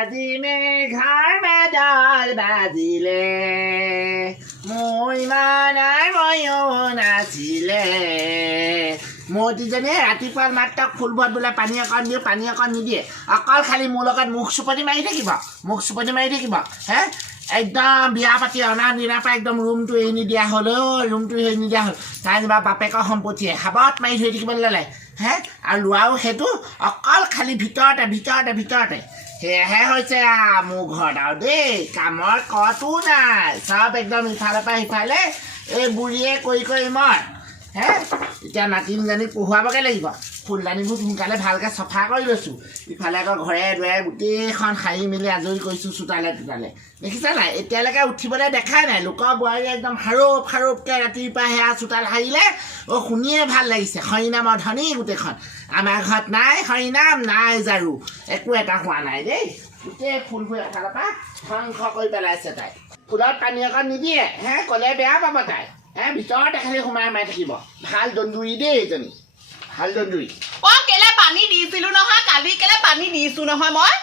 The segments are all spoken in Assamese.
আজি মেঘাৰ মেডাল বাজিলে মোৰ ইমানাৰ ময়ো নাছিলে মতিজনীয়ে ৰাতিপুৱা মাত্ৰ ফুলবোৰত বোলে পানী অকণ দিওঁ পানী অকণ নিদিয়ে অকল খালি মোৰ লগত মুখ চুপতি মাৰি থাকিব হে একদম বিয়া পাতি অনা দিনাৰ পৰা একদম ৰুমটো এৰি নিদিয়া হ'ল ৰুমটো এৰি নিদিয়া হ'ল তাই যেনিবা বাপেকৰ সম্পত্তিয়ে হাবত মাৰি থৈ থাকিবলৈ ল'লে হে আৰু লোৱাও সেইটো অকল খালি ভিতৰতে সেয়াহে হৈছে মোৰ ঘৰত আৰু দেই কামৰ কতো নাই চব একদম ইফালৰ পৰা সিফালে এই বুঢ়ীয়ে কৰি মই হে এতিয়া নাতিনজনীক পঢ়ুৱাবগৈ লাগিব ফুলদানিবোৰ সোনকালে ভালকৈ চফা কৰি লৈছোঁ ইফালে আকৌ ঘৰে দুৱাৰে গোটেইখন সাৰি মেলি আজৰি কৰিছোঁ চোতালে দেখিছা নাই এতিয়ালৈকে উঠিবলৈ দেখাই নাই লোকৰ বোৱাৰী একদম সাৰোপকৈ ৰাতিপুৱা সেয়া চোতাল সাৰিলে শুনিয়ে ভাল লাগিছে হৰিনামৰ ধ্বনি গোটেইখন আমাৰ ঘৰত নাই হৰিনাম নাই ঝাৰু একো এটা হোৱা নাই দেই গোটেই ফুলবোৰ এফালৰ পৰা ধ্বংস কৰি পেলাইছে তাই ফুলত পানী অকণ নিদিয়ে হে ক'লে বেয়া পাব তাই ভিতৰতে খালি সোমাই থাকিব ভাল দন্দুৰী দেই এজনী ভাল দন্দুৰী কেলে পানী দিছিলো নহয় কালি কেলে পানী দিছো নহয় মই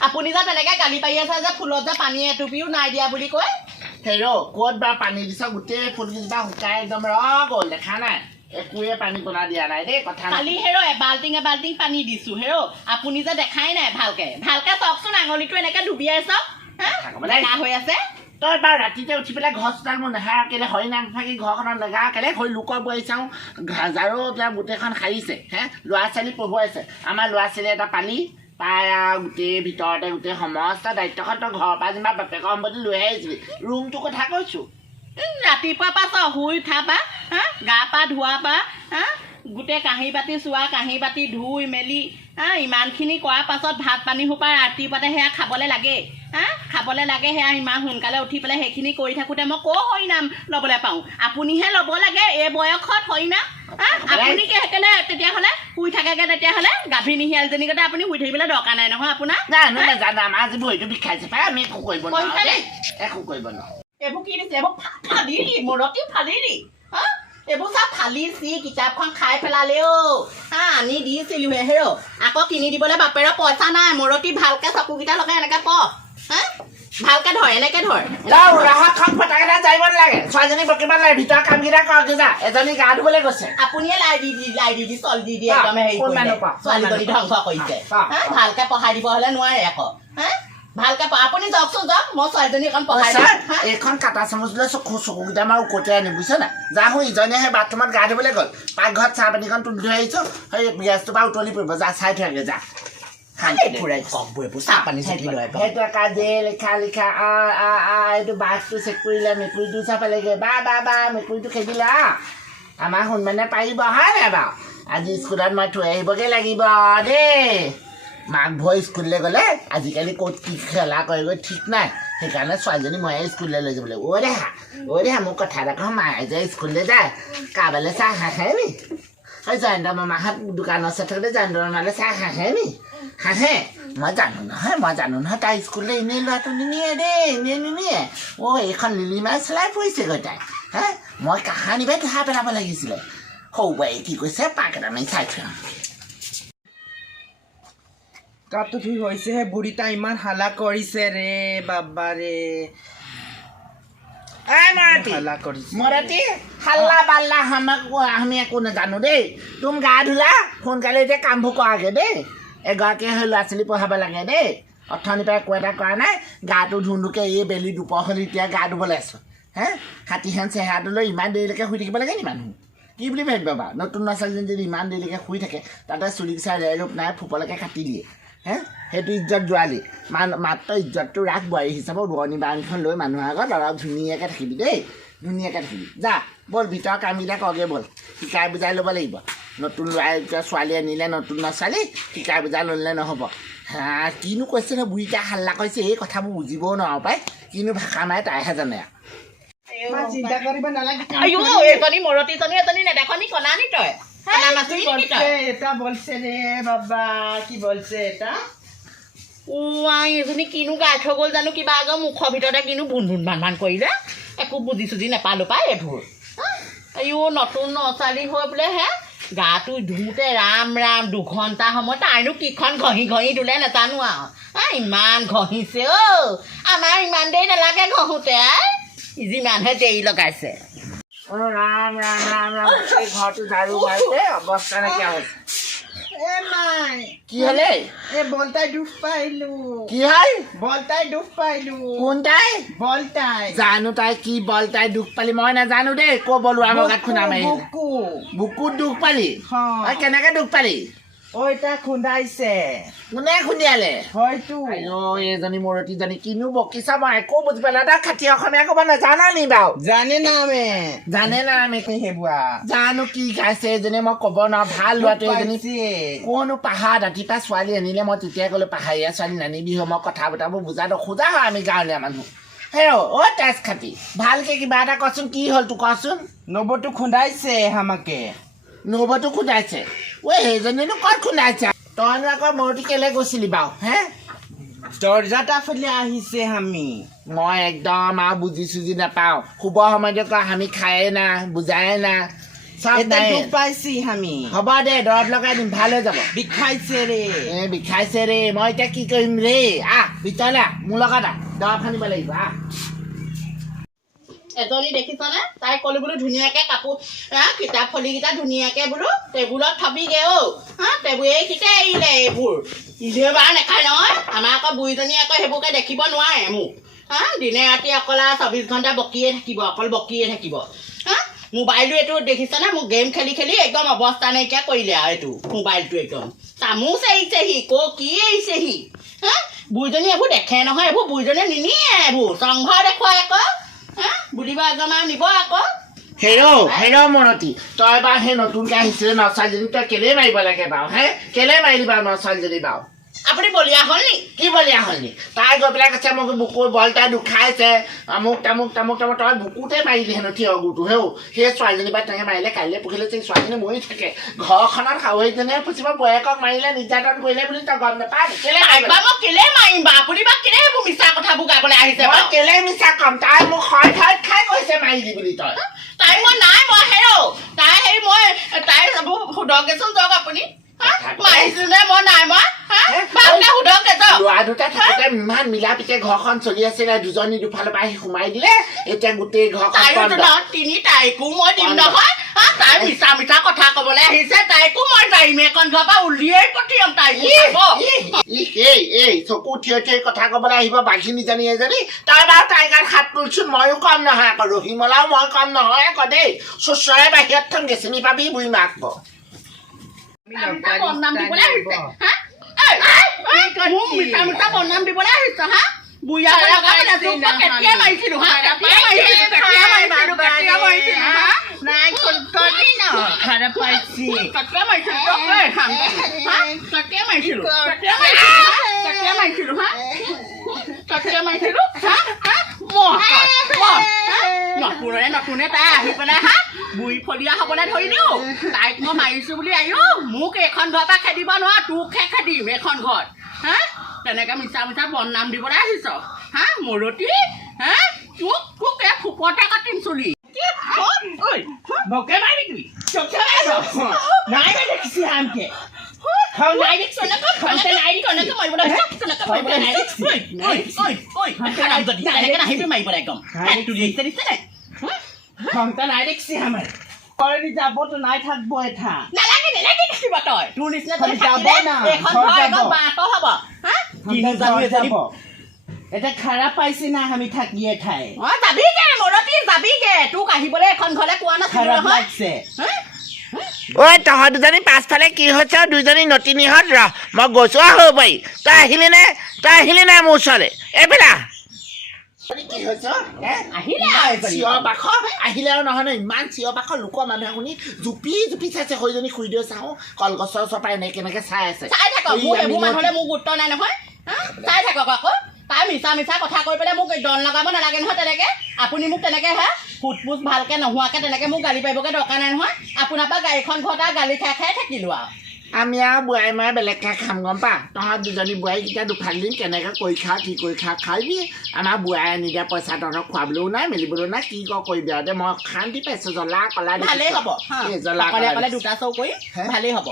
আপুনি যে তেনেকে গালি পাৰি আছে যে ফুলত যে পানী এটুপিও নাই দিয়া বুলি কয় হেৰ ক'ত বা পানী দিছ গোটেই ফুলকেইজোপা শুকাই একদম গ'ল দেখা নাই একোৱে পানী পোনা দিয়া নাই দেই কথা কালি এবাল্টিং পানী দিছো আপুনি যে দেখাই নাই ভালকে চাওকচোন আঙুলিটো এনেকে ডুবিয়াই চাওক টেঙা হৈ আছে তই বাৰু ৰাতিতে উঠি পেলাই ঘৰ চোতাল মোৰ নেহা কেলে হৰিনাম থাকি ঘৰখনত নেগা কেলে হৈ লোকৰ বোৱাৰী চাওঁ ঝাৰু গোটেইখন সাৰিছে ল'ৰা ছোৱালী পঢ়ুৱাইছে আমাৰ ল'ৰা ছোৱালী এটা পালি তাই গোটেই ভিতৰতে গোটেই সমস্ত দায়িত্বখন তই ঘৰৰ পৰা যেনিবা বাপেকৰ সম্পত্তি লৈ আহিছিলি ৰুমটোৰ কথা কৈছোঁ ৰাতিপুৱা পৰা শুই উঠা পা গা পা ধোৱা পা গোটেই কাঁহী বাতি চোৱা কাঁহী বাতি ধুই মেলি ইমানখিনি কৰাৰ পাছত ভাত পানী সোপা ৰাতিপুৱাতে সেয়া খাবলৈ লাগে সেয়া ইমান সোনকালে উঠি পেলাই সেইখিনি কৰি থাকোঁতে মই হৰিনাম ল'বলৈ পাওঁ আপুনিহে ল'ব লাগে এই বয়সত হৰিনাম আপুনি কি সেইকাৰণে তেতিয়াহ'লে শুই থাকেগৈ তেতিয়াহ'লে গাভীনী শিয়ালজনীৰ গতে আপুনি শুই থাকিবলৈ দৰকাৰ নাই নহয় আপোনাৰ নাজানো আমাৰ আজি ভৰিটো বিষাইছে পাই আমি একো কৰিব নোৱাৰোঁ এইবোৰ কি দিছে এইবোৰ ফালি দি মূৰতেও ফালি দি এইবোৰ চব ফালি চি কিতাপখন খাই পেলালে আনি দিছিলোহে আকৌ কিনি দিবলৈ বাপেৰৰ পইচা নাই মূৰতি ভালকৈ চকুকেইটা লগাই এনেকৈ ভালকৈ ধৰ এনেকৈ ধৰ যাইব নালাগে ছোৱালীজনী বকিব নালাগে ভিতৰৰ কামকেইটা কৰকে যা এজনী গা ধুবলৈ গৈছে আপুনিয়ে লাই দি চল দি একদম হেৰি ছোৱালীজনী ধ্বংস কৰিছে ভালকৈ পঢ়াই দিব হ'লে নোৱাৰে আকৌ ভালকে আপুনি যাওকচোন যাওক মই ছোৱালীজনী এখন পঢ়াই এইখন কাটা চামুচ লৈ চকুকেইটা আমাৰ উকতিয়াই আনি বুজিছ নাই যা শুন ইজনীয়ে সেই বাথৰুমত গা ধুবলৈ গ'ল পাকঘৰত চাহ পানীখন তুলি থৈ আহিছোঁ সেই গেছটোৰ পৰা উতলি পৰিব যা চাই থৈগে যা সেইটো কাজে লিখা এইটো বাছটো চেক কৰিলে মেকুৰীটো চাহ পালেগৈ বা মেকুৰীটো খেদিলে আমাৰ সোনমানে পাৰিব হয় নাই বাৰু আজি স্কুলত মই থৈ আহিবগৈ লাগিব দেই মাক ভয় স্কুললৈ গ'লে আজিকালি ক'ত কি খেলা কৰেগৈ ঠিক নাই সেইকাৰণে ছোৱালীজনী ময়ে স্কুললৈ লৈ যাব লাগিব দেহা মোৰ কথা এটা কওঁ মায়ে যে স্কুললৈ যায় কাৰোবালৈ চাহ হাঁহে নি সেই জয়ন্ত মামাহঁত দোকানৰ ওচৰত থাকোঁতে জয়ন্ত মামালৈ চাহ হাঁহে নি হাঁহে মই জানো নহয় তাই স্কুললৈ এনেই ল'ৰাটো নিনিয়ে দেই নিনিয়ে এইখন লিলিমাই চলাই ফুৰিছেগৈ তাই মই কাহানিবাই ধৰা পেলাব লাগিছিলে সৌ বোৱাৰী কি কৈছে পাক এটা মাৰি চাই থৈ কাপটো ঠিক হৈছেহে বুঢ়ীটা ইমান হালা কৰিছে ৰে বাবা ৰে মৰাতি হাল্লা বাল্লা আমি একো নাজানো দেই তুমি গা ধুলা সোনকালে এতিয়া কামবোৰ কৰাগে দেই এগৰাকীয়ে সেই ল'ৰা ছোৱালী পঢ়াব লাগে দেই অথনিৰ পৰা একো এটা কৰা নাই গাটো ধুন্দুকৈ এই বেলি দুপৰ হ'ল এতিয়া গা ধুবলৈ আছোঁ হাতীহেন চেহেৰাটো লৈ ইমান দেৰিলৈকে শুই থাকিব লাগে নি মানুহ কি বুলি ভাবিব বাৰু নতুন ল'ৰা ছোৱালীজনী যদি ইমান দেৰিলৈকে শুই থাকে তাতে চুলি চাই ৰেৰূপ নাই ফুপলৈকে কাটি দিয়ে সেইটো ইজ্জত যোৱালি মাত্ৰ ইজ্জতটো ৰাখ বোৱাৰী হিচাপত ৰোৱনী বাৰীখন লৈ মানুহৰ আগত অলপ ধুনীয়াকৈ থাকিবি দেই যা ব'ল ভিতৰৰ কামকেইটা কৰগৈ ব'ল শিকাই বুজাই ল'ব লাগিব নতুন ছোৱালী আনিলে নতুন ল'ৰা ছোৱালী শিকাই বুজাই ল'লে নহ'ব কিনো কৈছে ন বুঢ়ীটা হাল্লা কৰিছে এই কথাবোৰ বুজিবও নোৱাৰো পাই কিনো ভাষা নাই তাইহে জানে চিন্তা কৰিব নালাগে এজনী মৰতিজনী এজনী নেদেখনি কলা নি তই এটা বলছে রে বাবা কি বলছে এটা এজনী কিনো গাই থৈ গ'ল জানো কিবা আগৰ মুখৰ ভিতৰতে কিনো ভুন ভান কৰিলে একো বুজি চুজি নাপালোঁ পাই এইবোৰ নতুন ছোৱালী হৈ বোলে গাটো ধুওঁতে ৰাম ৰাম 2 ঘণ্টা সময় তাইনো কিখন ঘঁহি ঘঁহি ধুলে নাজানো আৰু ইমান ঘঁহিছে আমাৰ ইমান দেৰি নালাগে ঘঁহোতে যিমানহে দেৰি লগাইছে ৰাম ৰাম ৰাম ৰাম এই ঘৰটো ঝাৰু মাৰিছে অৱস্থা নাইকিয়া হৈছে মাই কি হলে বলতাই দুখ পাইলো কি হল বলতাই দুখ পাইলো কোন তাই বলতাই জানো তাই কি বল তাই দুখ পালি মই নাজানো দেই ক বলুৱা মোৰ গাত খুন্দা মাৰি বুকু বুকুত দুখ পালি হয় কেনেকে দুখ পালি ঐটা খুন্দাইছে কোনে খুন্দিয়ালে হয়তো আইঅ এজনী মৰতীজনী কিনো বকিছা মই একো বুজি পেলা তাক খাতি অসমীয়া ক'ব নাজানা নি বাৰু জানে না মে জানে না আমি হেবুৱা জানো কি খাইছে এজনী মই ক'ব নোৱাৰো ভাল ল'ৰাটো এজনী কোনো পাহাৰ ৰাতিপুৱা ছোৱালী আনিলে মই তেতিয়াই ক'লো পাহাৰীয়া ছোৱালী নানিবি মই কথা বতৰাবোৰ বুজাটো খোজা হয় আমি গাঁৱলীয়া মানুহ হেৰ তেজ খাতি ভালকে কিবা এটা কচোন কি হ'ল তোৰ কচোন নবটো খুন্দাইছে হামাকে নবটো খুন্দাইছে সেইজনীনো ক'ত খুন্দাইছে তইনো আকৌ মৰতি কেলে গৈছিলি বাৰু দৰ্জাটা ফালে আহিছে আমি মই একদম আৰু বুজি চুজি নাপাওঁ শুব সময়তে কয় আমি খায়ে না বুজায়ে না চব এটা নাই দুখ পাইছি আমি হ'ব দে দৰৱ লগাই দিম ভাল হৈ যাব বিষাইছে ৰে বিষাইছে ৰে মই এতিয়া কি কৰিম ৰে ভিতৰলে মোৰ লগত দৰৱ সানিব লাগিব এজনী দেখিছনে তাই ক'লো বোলো ধুনীয়াকৈ কাপোৰ কিতাপ ফলিকেইটা ধুনীয়াকৈ বোলো টেবুলত থবিগে টেবুল এইকেইটা এৰিলে এইবোৰ ইজুৱে বাৰ নেখায় নহয় আমাৰ আকৌ বুঢ়ীজনী আকৌ সেইবোৰকে দেখিব নোৱাৰে মোক দিনে ৰাতি অকল 24 ঘণ্টা বকিয়ে থাকিব অকল বকিয়ে থাকিব মোবাইলটো এইটো দেখিছনে মোক গেম খেলি খেলি একদম অৱস্থা নাইকিয়া কৰিলে আৰু এইটো মোবাইলটো একদম চামুচ এৰিছেহি কি এৰিছেহি বুঢ়ীজনী এইবোৰ দেখে নহয় এইবোৰ বুঢ়ীজনীয়ে নিনিয়ে এইবোৰ চংঘৰ দেখুৱাই আকৌ বুলিব একদম আৰু নিব আকৌ হেৰ মৰতি তই বাৰু সেই নতুনকৈ আহিছিলে ন ছোৱালীজনী তই কেলেই মাৰিব লাগে বাৰু কেলেই মাৰিলি বাৰু ন ছোৱালীজনী বাৰু আপুনি বলিয়া হ'ল নি কি বলিয়া হ'ল নি তাই গৈ পেলাই কৈছে মোক বুকুৰ বল তাই দুখাইছে আমুক তামুক তামুক তামুক তই বুকুতে মাৰিলি হেনো থিয় গুটো সেই ছোৱালীজনী বা তেনেকৈ মাৰিলে কাইলৈ পঢ়িলে সেই ছোৱালীজনী মৰি থাকে ঘৰখনত শাহুৱেকজনীয়ে পুচিব বয়েকক মাৰিলে নিৰ্যাতন কৰিলে বুলি তই গম নাপাৱ মই কেলে মাৰিম বা আপুনি বা কেলে এইবোৰ মিছা কথাবোৰ গাবলৈ আহিছে মই কেলে মিছা কম তাই মোক হয় ঠাইত খাই কৈছে মাৰিলি বুলি তই তাই মই নাই মই তাই হেৰি মই তাই সোধকেচোন যাওক আপুনি মাৰিছো নে মই নাই মই ল'ৰা দুটা থাকোতে ইমান মিলা পিতে ঘৰখন চলি আছিলে দুজনী দুফালৰ পৰা আহি সোমাই দিলে এতিয়া গোটেই ঘৰখন তিনি তাইকো মই দিম নহয় তাই মিছা মিছা কথা কবলৈ আহিছে তাইকো মই যাইম এখন ঘৰৰ পৰা উলিয়াই পঠিয়াম তাই এই চকু থিয় থিয় কথা কবলৈ আহিব বাঘিনীজনী এজনী তই বাৰু তাইৰ গাত হাত তুলচোন ময়ো কম নহয় আকৌ ৰহিমলাও মই কম নহয় আকৌ দেই চোচৰাই বাহিৰত থম চিনি পাবি বুঢ়ী মাক বদনাম দিবলৈ আহিছে মোক মিছা মিছা বদনাম দিবলৈ আহিছে কেতিয়া মাৰিছিলো নতুনে তাই আহি পেলাই বুঢ়ী ফলীয়া হবলৈ ধৰি দিওঁ তাইক মই মাৰিছো বুলি মোক এইখন ঘৰৰ পৰা খেদিব নোৱাৰ তোকহে খেদিম এইখন ঘৰত তেনেকে মিছা মিছা বদনাম দিবলৈ আহিছ মৰতি তোক এই ফুপতে কাটিম চুলি যাবতো নাই থাকবো এটা নালাগে নালাগে দেখিব তই তোৰ নিচিনা এটা খাৰাপ পাইছে না আমি থাকিয়ে ঠাই যাবিগে মৰতি যাবিগে তোক আহিবলৈ এখন ঘৰলে কোৱা নাছিলো লাগছে ঐ তহঁত দুজনী পাছফালে কি হৈছে দুইজনী নতিনীহঁত ৰ মই গৈছো হ'ব পাৰি তই আহিলি নে মোৰ ওচৰলৈ এইবেলা কি হৈছে চিঞৰ বাখ আহিলে আৰু নহয় ইমান চিঞৰ বাখ লোকৰ মানুহে শুনি জুপি জুপি চাইছে সৈজনী শুই দিওঁ চাওঁ কলগছৰ ওচৰৰ পৰা কেনেকে চাই আছে চাই থাকক মোৰ মানুহলে মোৰ গুৰুত্ব নাই নহয় চাই থাকক আকৌ তাই মিছা মিছা কথা কৈ পেলাই মোক দন লগাব নালাগে নহয় তেনেকে আপুনি মোক তেনেকে ফুট ফুট ভালকে নোহোৱাকে তেনেকে মোক গালি পাৰিবগে দৰকাৰ নাই নহয় আপোনাৰ পৰা গাড়ীখন ঘৰত গালি খাই খাই থাকিলো আৰু আমি আৰু বোৱাৰী মায়ে বেলেগকৈ খাম গম পা তহঁত দুজনী বোৱাৰীকেইটা দুফাল দিন কেনেকৈ কৰি খা কি কৰি খা খাইবি আমাৰ বোৱাৰী আনি দিয়া পইচা তহঁতক খুৱাবলৈও নাই মেলিবলৈও নাই কি কৰিবি আৰু দে মই শান্তি পাইছোঁ জ্বলা কলা ভালেই হ'ব জ্বলা অকলে অকলে দুটা চৌ কৰি ভালেই হ'ব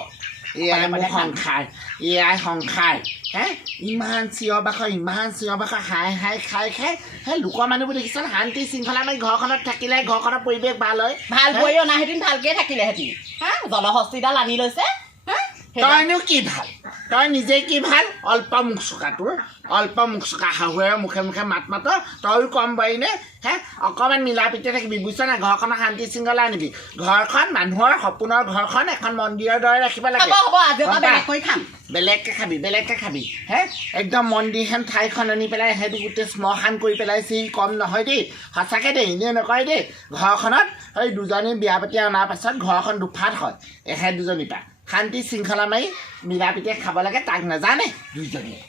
এয়াই মোৰ সংসাৰ এয়াই সংসাৰ হে ইমান চিঞৰ বাখৰ হাই খাই সেই লোকৰ মানুহবোৰ দেখিছ শান্তি শৃংখলা মাৰি ঘৰখনত থাকিলে ঘৰখনৰ পৰিৱেশ ভাল হয় ভাল বৈ অনাহেঁতেন ভালকৈ থাকিলেহেঁতেন হা জলহস্তীডাল আনি লৈছে তইনো কি ভাল তই নিজে কি ভাল অল্প মুখ চোকা তোৰ অল্প মুখ চোকা শাহুৱেৰ মুখে মুখে মাত মাত তইও কম পাৰিনে হে অকণমান মিলা প্ৰীতি থাকিবি বুজিছ নাই ঘৰখনৰ শান্তি শৃংখলা আনিবি ঘৰখন মানুহৰ সপোনৰ ঘৰখন এখন মন্দিৰৰ দৰে ৰাখিব লাগে বেলেগকৈ খাবি হে একদম মন্দিৰখন ঠাইখন আনি পেলাই সেইটো গোটেই শ্মশান কৰি পেলাইছে কম নহয় দেই সঁচাকৈ দেই এনেই নকয় দেই ঘৰখনত সেই দুজনী বিয়া পাতি অনাৰ পাছত ঘৰখন দুফাট হয় দুজনীৰ পৰা শান্তি শৃংখলা মাৰি মিলা প্ৰীতিৰে খাব লাগে তাক নাজানে দুইজনীয়ে